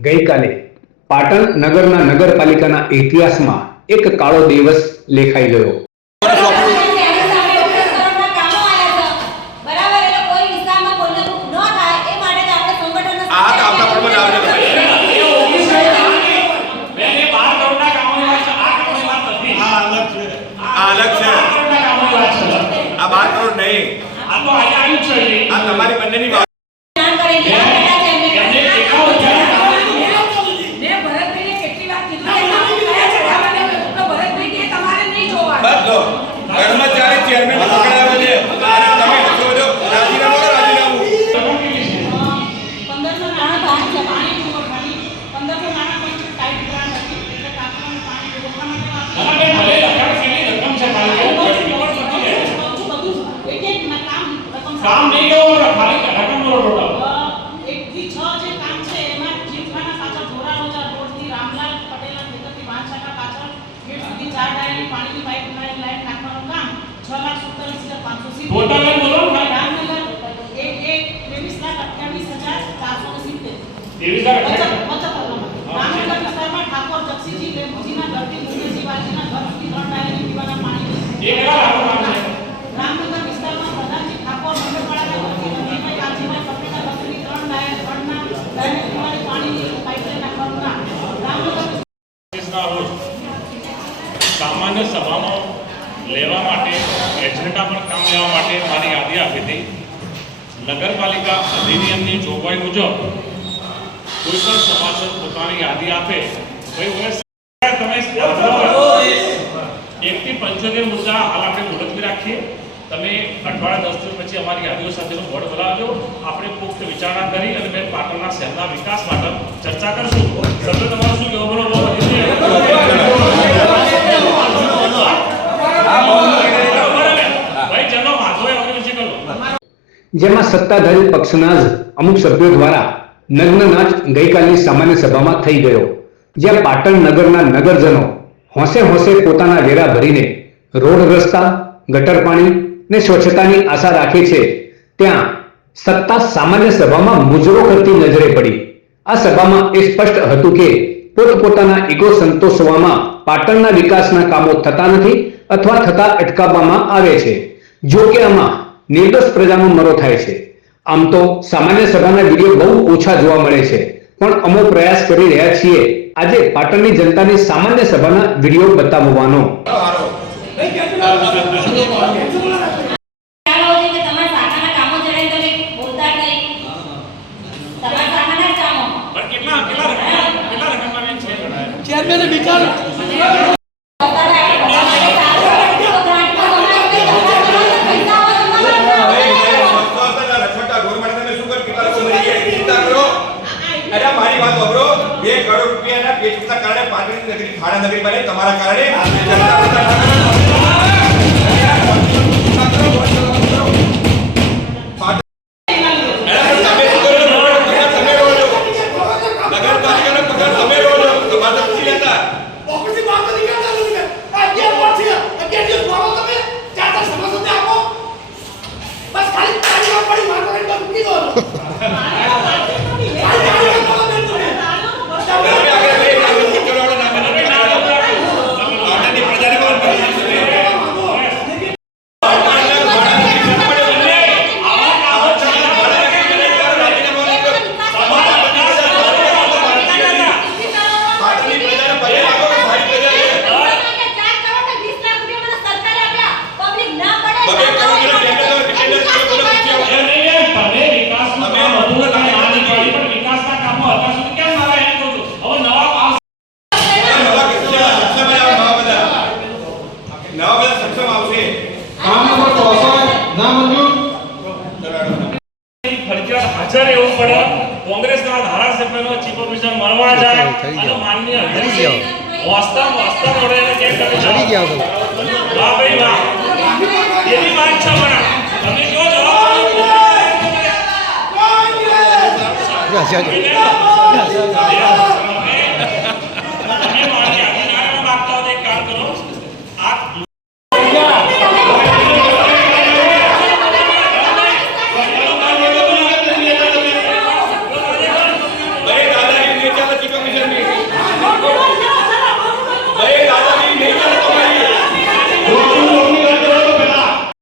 ગઈકાલે પાટણ નગરના નગરપાલિકાના ઇતિહાસમાં એક કાળો દિવસ લેખાઈ ગયો। काम नहीं हो रहा खाली रकम नो टोटल 1 થી 6 જે કામ છે એમાં જીવખાના પાછળ ધોરા રોજા રોડ થી રામલાલ પટેલના ખેતરથી વાંછાના પાછળ ગેટ સુધી 4 ડાયરી પાણીની પાઇપ લાઈન નાખવાનું કામ 6,47,570 ટોટલ બોલો રામનગર 23,28,470 રામનગર વિસ્તારમાં ઠાકોર જક્ષીજી લેમ્બુજીના ઘરથી મુકેશજી વાજીના ઘર સુધી 3 ડાયરી પીવાના પાણી એ કેવા રામનગર વિસ્તારમાં પ્રધાનજી ઠાકોર મંડળવાળાના ઘરથી નજીકમાં કાજીભાઈ પટેલના ઘરથી 3 ડાયરી પીવાના પાણીની પાઇપલાઈન નાખવાનું કામ રામનગર સામાન્ય સભામાં લેવા માટે એજન્ડા પર કામ લેવા માટે મારી યાદી આપી હતી। નગરપાલિકા અધિનિયમની જોગવાઈ મુજબ કોઈ પણ સભાસદ પોતાની યાદી આપે ભાઈ તમે 1 થી 75 મુદ્દા હાલ આપણે મુલતવી રાખીએ। તમે અઠવાડિયા 10 દિવસ પછી અમારી યાદીઓ સાથેનો બોર્ડ બોલાવજો, આપણે પુખ્ત વિચારણા કરી અને મેં પાટણના શહેરના વિકાસ માટે ચર્ચા કરશું। સભ્ય તમારું શું કહેવું બોલો? ભાઈ ચલો વાંધો એ વગર વિશે કરો। જેમાં સત્તાધારી પક્ષના જ અમુક સભ્યો દ્વારા નગ્ન નાચ ગઈકાલની સામાન્ય સભામાં થઈ ગયો, જ્યાં પાટણ નગરના નગરજનો હોંશે હોંશે પોતાના વેરા ભરીને રોડ રસ્તા ગટર પાણી ને સ્વચ્છતાની આશા રાખે છે, ત્યાં સત્તા સામાન્ય સભામાં મુજરો કરતી નજરે પડી। આ સભામાં એ સ્પષ્ટ હતું કે પોતપોતાના ઈગો સંતોષવામાં પાટણના વિકાસના કામો થતા નથી અથવા થતા અટકાવવામાં આવે છે। જો કે આમાં નિર્દોષ પ્રજાનો મરો થાય છે। આમ તો સામાન્ય સભાના વિડીયો બહુ ઓછા જોવા મળે છે, પણ અમો પ્રયાસ કરી રહ્યા છીએ આજે પાટણની જનતાની સામાન્ય સભાના વિડીયો બતાવવાનો। કોંગ્રેસના ધારાસભ્યનો ચીફ ઓફિસર મળવા જાય અને માનનીય અધ્યક્ષ વાસ્તવ ઓર્ડર કે કરી હા ભાઈ વાહ એની વાત છે બના તમે જો જવાબ